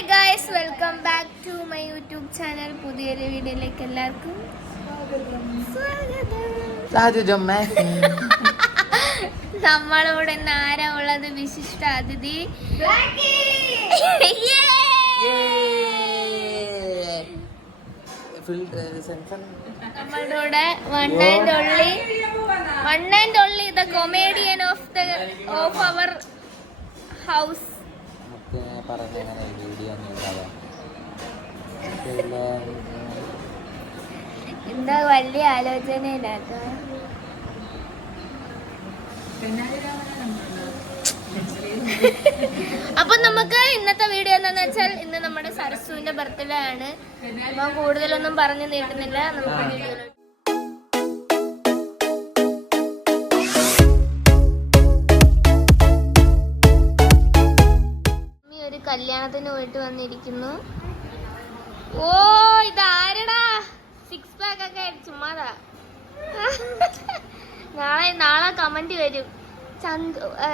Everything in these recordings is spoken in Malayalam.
Hi guys welcome back to my YouTube channel പുതിയൊരു വീഡിയോയിലേക്ക് എല്ലാവർക്കും സ്വാഗതം. നമ്മളിവിടെ ഇന്ന് ആരാ ഉള്ളത്? വിശിഷ്ട അതിഥി. നമ്മളുടെ കൂടെ one and only one and only the comedian of the of our house നമുക്ക് പറഞ്ഞ അങ്ങനെ വീഡിയോ ഒന്നും ഉണ്ടാവാം പിന്നെ എന്താ വലിയ ആലോചന അപ്പൊ നമുക്ക് ഇന്നത്തെ വീഡിയോ എന്താന്ന് വെച്ചാൽ ഇന്ന് നമ്മുടെ സരസുവിന്റെ ബർത്ത്ഡേ ആണ് അപ്പൊ കൂടുതലൊന്നും പറഞ്ഞു നീട്ടുന്നില്ല. നമുക്ക് വീഡിയോയിലോട്ട് കല്യാണത്തിന് പോയിട്ട് വന്നിരിക്കുന്നു. ഓ ഇതാരടാ? സിക്സ് പാക്ക് ഒക്കെ ചുമ്മാതാ. നാളെ നാളെ കമന്റ് വരും. ചന്തു ആ,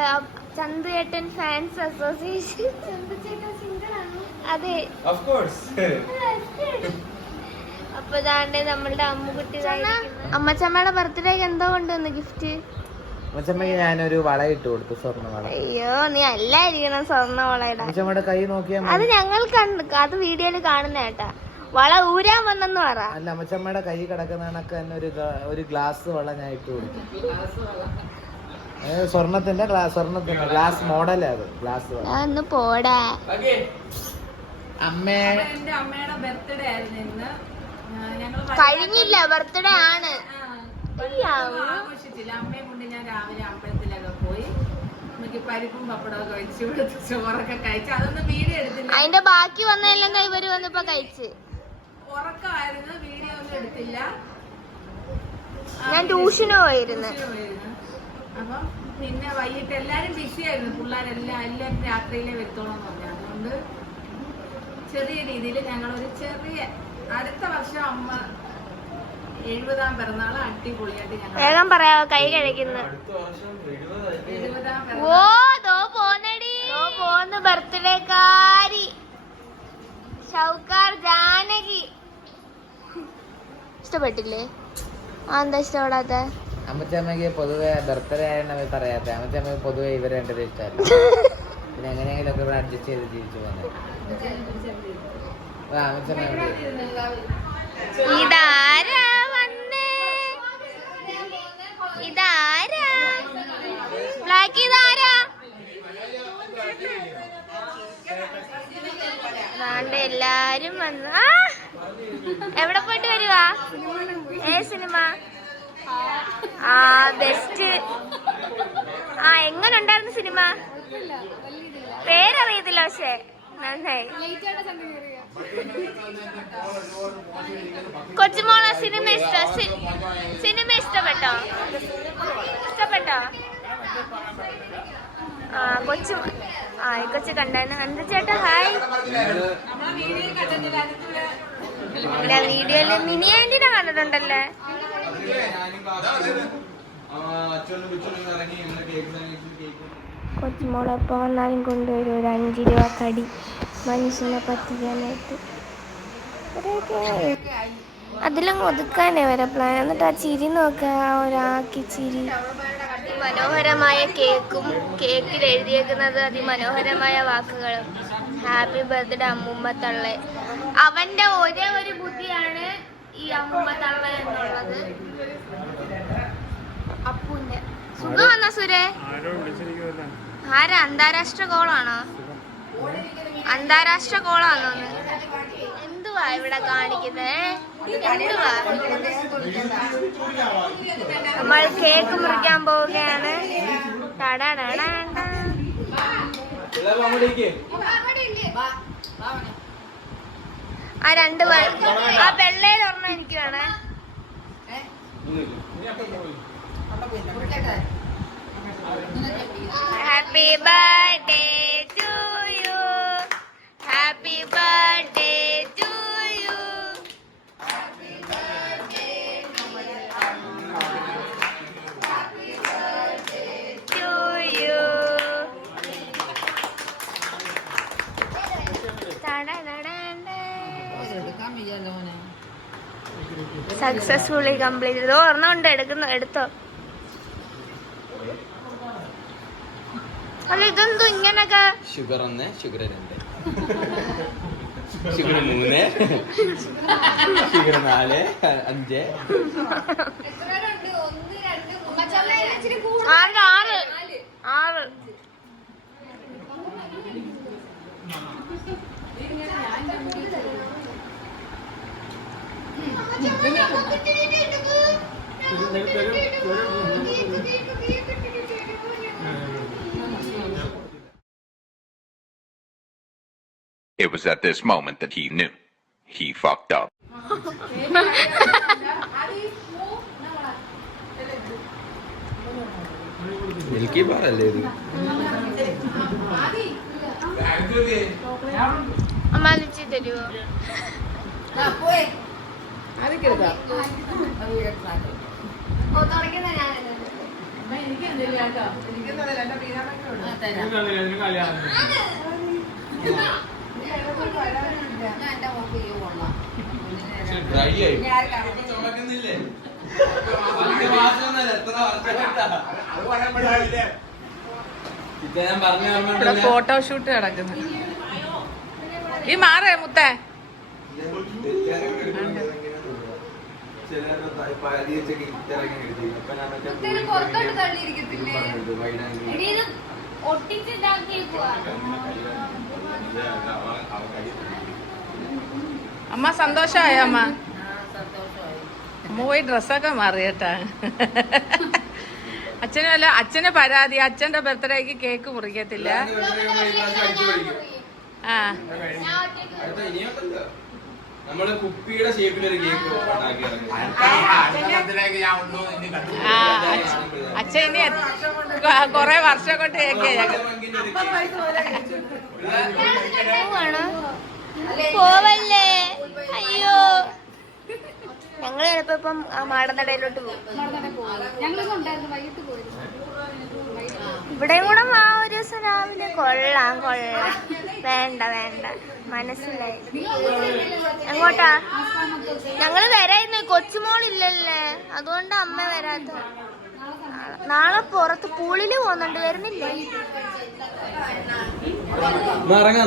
ചന്തു ഏട്ടൻ ഫാൻസ് അസോസിയേഷൻ അതെ. അപ്പൊ ഇതാണ്ട് നമ്മളുടെ അമ്മുകുട്ടി അമ്മച്ചമ്മയുടെ ബർത്ത്ഡേക്ക് എന്തോ കൊണ്ടുവന്നു ഗിഫ്റ്റ് ഞാനൊരു വള ഇട്ട് കൊടുത്തു സ്വർണ വള അയ്യോ നീ അല്ലായിരിക്കണം സ്വർണ വളയുടെ കൈ നോക്കിയാൽ അത് ഞങ്ങൾ കണ്ടു അത് വീഡിയോയിൽ കാണുന്ന കേട്ടാ. വള ഊരാൻ വന്നെന്ന് പറ. അല്ല അമ്മച്ചമ്മയുടെ കൈ കിടക്കുന്ന കണക്ക് തന്നെ ഒരു ഒരു ഗ്ലാസ് വള ഞാൻ ഇട്ട് കൊടുത്തു. സ്വർണത്തിന്റെ സ്വർണത്തിന്റെ ഗ്ലാസ് സ്വർണത്തിന്റെ ഗ്ലാസ് മോഡലാ അത് ഗ്ലാസ് വള. ഒന്ന് പോടാ. അമ്മേ. എന്റെ അമ്മയുടെ ബർത്ത്ഡേ ആയിരുന്നു ഇന്ന്. ഞങ്ങൾ കഴിഞ്ഞില്ല ബർത്ത്ഡേ ആണ്. ആഘോഷിച്ചില്ല. അമ്മയെ ഞാൻ രാവിലെ അമ്പലത്തിലൊക്കെ പോയി. എനിക്ക് പരിപ്പും പപ്പടമൊക്കെ വെച്ച് കൊടുത്ത് ചോറൊക്കെ കഴിച്ചു. അതൊന്നും വീഡിയോ എടുത്തില്ല. അതിന്റെ ബാക്കി വന്നതല്ലോ ഇവർ വന്നിപ്പോ കഴിച്ച്? ഉറക്കമായിരുന്നു. വീഡിയോ ഒന്നും എടുത്തില്ല. ഞാൻ ട്യൂഷന് പോയിരുന്നു. അപ്പൊ പിന്നെ വൈകിട്ട് എല്ലാരും ബിസി ആയിരുന്നു. പിള്ളേരെല്ലാം എല്ലാം രാത്രിയിലെ വരുത്തോളം പറഞ്ഞു. അതുകൊണ്ട് ചെറിയ രീതിയിൽ ഞങ്ങളൊരു ചെറിയ അടുത്ത വർഷം അമ്മ എഴുപതാം പിറന്നാൾ അടിപൊളിയായിട്ട് ഞങ്ങൾ വേഗം പറയാവോ കൈ കഴിക്കുന്നു. എഴുപതാം ഓ ദോ പോന്നടി. ദോ പോന്ന് ബർത്ത്ഡേക്കാരി. ഷൗക്കാർ ജാനകി. ഇഷ്ടപ്പെട്ടില്ലേ? ആ എന്താ ഇഷ്ടപ്പെടാത്ത? അമ്മച്ചമ്മക്ക് പൊതുവെ ബർത്ത്ഡേ ആയതുകൊണ്ട് പറയാത്ത. അമ്മച്ചമ്മക്ക് പൊതുവെ ഇവർ രണ്ടുപേരും ഇഷ്ടമല്ല. പിന്നെ എങ്ങനെയെങ്കിലും ഒക്കെ ഇവിടെ അഡ്ജസ്റ്റ് ചെയ്ത് ജീവിച്ചു പോകുന്നത് അമ്മച്ചമ്മ? ഇതാരാ വന്നേ ഇതാരാ ബ്ലാക്ക് ഇതാരാ ദാണ്ട് എല്ലാരും വന്ന്! എവിടെ പോയിട്ട് വരുവാ? ഏ സിനിമ? ആ ബെസ്റ്റ് ആ എങ്ങനെ ഉണ്ടായിരുന്നു സിനിമ? പേരറിയത്തില്ല പക്ഷേ. നന്നായി. കൊച്ചുമോള സിനിമ ഇഷ്ട. സിനിമ ഇഷ്ടപ്പെട്ടോ? ഇഷ്ടപ്പെട്ടോ? ആ കൊച്ചു ആ കൊച്ചു കണ്ടായിരുന്നു. എന്താ ചേട്ടാ ഹായ്. ഇല്ല വീഡിയോയിൽ മിനി ആന്റിനെ കണ്ടിട്ടുണ്ടല്ലേ? കൊച്ചുമോളെ വന്നാലും കൊണ്ടുവരും. ഒരു അഞ്ച് രൂപ കടി മനുഷ്യനെ പറ്റിക്കാനായിട്ട്. അതിലങ്ങ് ഒതുക്കാനേ വരെ പ്ലാൻ എന്നിട്ട് ആ ചിരി നോക്കുക ഒരാക്കി ചിരി. മനോഹരമായ കേക്കും കേക്കിൽ എഴുതിയേക്കുന്നത് അതിമനോഹരമായ വാക്കുകളും. ഹാപ്പി ബർത്ത്ഡേ അമ്മൂമ്മ തള്ളെ അവന്റെ ഒരേ ഒരു ബുദ്ധിയാണ് ഈ അമ്മൂമ്മ തള്ള എന്നുള്ളത്. അപ്പുന്റെ സുഖമാണോ സുരേ? ആരാ? അന്താരാഷ്ട്ര കോളാണോ? അന്താരാഷ്ട്ര കോളാണോ എന്തുവാ ഇവിടെ കാണിക്കുന്നത് നമ്മൾ കേക്ക് മുറിക്കാൻ പോവുകയാണ്. ആ രണ്ട് വെ- ആ വെള്ളയിൽ ഒരെണ്ണം എനിക്ക് വേണേ. Happy birthday to successfully complete ചെയ്തു ഒരെണ്ണം ഉണ്ട്. എടുക്കുന്നു. എടുത്തോ. അല്ല ഇതെന്തോ ഇങ്ങനൊക്കെ? ഷുഗർ ഒന്ന് ഷുഗർ രണ്ട്. ഷുഗർ മൂന്ന് ഷുഗർ നാല് അഞ്ച്. ആറ് It was at this moment that he knew. He fucked up. Milky Bar അല്ലേ ഇത് അമ്മ തരുമോ ആയി ചുമക്കുന്നില്ലേ പത്ത് മാസമൊന്നുമല്ല എത്ര വർഷം ഇത് ഞാൻ പറഞ്ഞു ഇവിടെ ഫോട്ടോ ഫോട്ടോഷൂട്ട് നടക്കുന്നു. ഈ മാറേ മുത്തേ. അമ്മ സന്തോഷമായ അമ്മ? അമ്മ പോയി ഡ്രസ്സൊക്കെ മാറി കേട്ടാ അച്ഛനും അല്ല അച്ഛന് പരാതി അച്ഛന്റെ ബർത്ത്ഡേക്ക് കേക്ക് മുറിക്കത്തില്ല. ആ നമ്മൾ കുപ്പിയുടെ ഷേപ്പിൽ ഒരു കേക്ക് അച്ഛൻ ഇനി കൊറേ വർഷം കൊണ്ട് കേക്ക് പോവല്ലേ? അയ്യോ. ഞങ്ങൾ ചിലപ്പോ ഇപ്പം ആ മാടനടയിലോട്ട് പോകും. ഇവിടെയും കൂടെ വാ. ദിവസം രാവിലെ കൊള്ളാം കൊള്ളാം. വേണ്ട വേണ്ട. മനസ്സിലായി. എങ്ങോട്ടാ? ഞങ്ങൾ വരായിരുന്നു. കൊച്ചുമോളില്ലല്ലേ? അതുകൊണ്ട് അമ്മ വരാത്ത നാളെ- പുറത്ത് പൂളിൽ പോകുന്നുണ്ട്. വരുന്നില്ലേ? ഇറങ്ങാ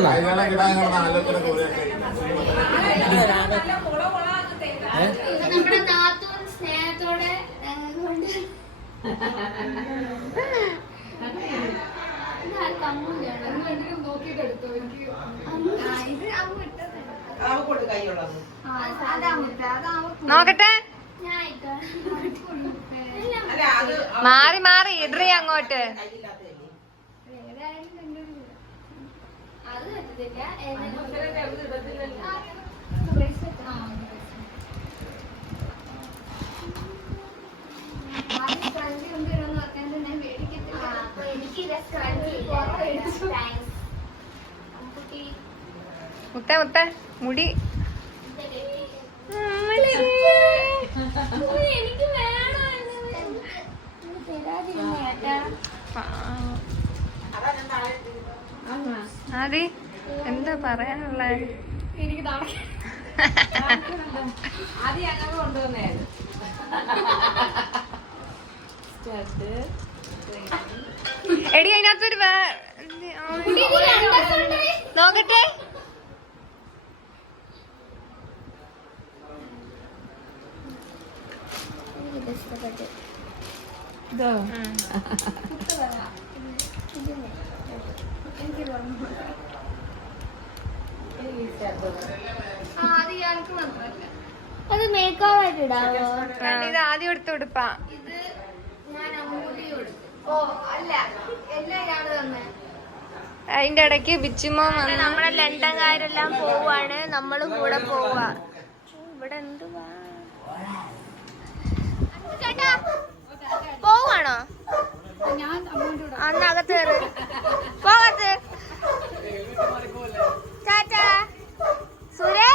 നമ്മുടെ നാത്തൂൻ സ്നേഹത്തോടെ കൊണ്ട് നോക്കട്ടെ. മാറി മാറി. ഇടറി അങ്ങോട്ട്. അത് മുത്ത മുത്ത മുടി. എനിക്ക് ആദി എന്താ പറയാനുള്ളത് ആദ്യം ഞങ്ങൾ കൊണ്ടുവന്നായിരുന്നു എടി അതിനകത്തൊരു നോക്കട്ടെ. അത് മേക്കപ്പ് ആയിട്ട് ഇടാവോ? ഇത് ആദ്യം എടുത്ത് കൊടുപ്പാ ഇത് ഞാൻ അമ്മൂടി കൊടുത്തു ഓ അല്ല എല്ലാം ഇയാൾ തന്നെ അതിന്റെ ഇടയ്ക്ക് ബിച്ചുമോ നമ്മുടെ നമ്മളെ ലണ്ടൻകാരെല്ലാം പോവാണ്. നമ്മളും കൂടെ പോവാ. ഇവിടെ എന്തുവാ പോവാണോ? അന്നകത്ത് കയറി. പോകത്ത് ടാറ്റാ സുരേ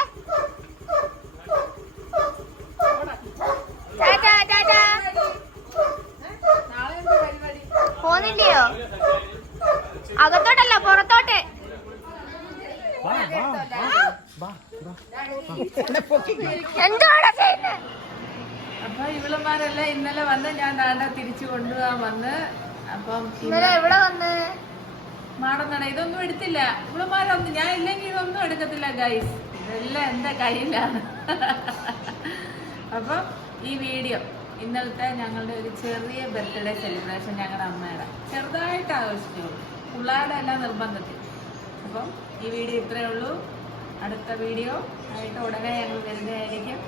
ഇന്നലെ വന്ന് ഞാൻ ദാണ്ട തിരിച്ചു കൊണ്ടുപോകാൻ വന്ന്. അപ്പം എവിടെ വന്ന്? മാടന്നട ഇതൊന്നും എടുത്തില്ല. ഇവളുമാരൊന്നും ഞാൻ ഇല്ലെങ്കിൽ ഇതൊന്നും എടുക്കത്തില്ല ഗൈസ് ഇതെല്ലാം എന്റെ കയ്യിലാണ്. അപ്പം ഈ വീഡിയോ ഇന്നലത്തെ ഞങ്ങളുടെ ഒരു ചെറിയ ബർത്ത്ഡേ സെലിബ്രേഷൻ ഞങ്ങളുടെ അമ്മയുടെ. ചെറുതായിട്ട് ആഘോഷിച്ചുള്ളൂ പിള്ളേരുടെ എല്ലാം നിർബന്ധത്തിൽ. അപ്പം ഈ വീഡിയോ ഇത്രയേ ഉള്ളൂ. അടുത്ത വീഡിയോ ആയിട്ട് ഉടനെ ഞങ്ങൾ വരുന്നതായിരിക്കും.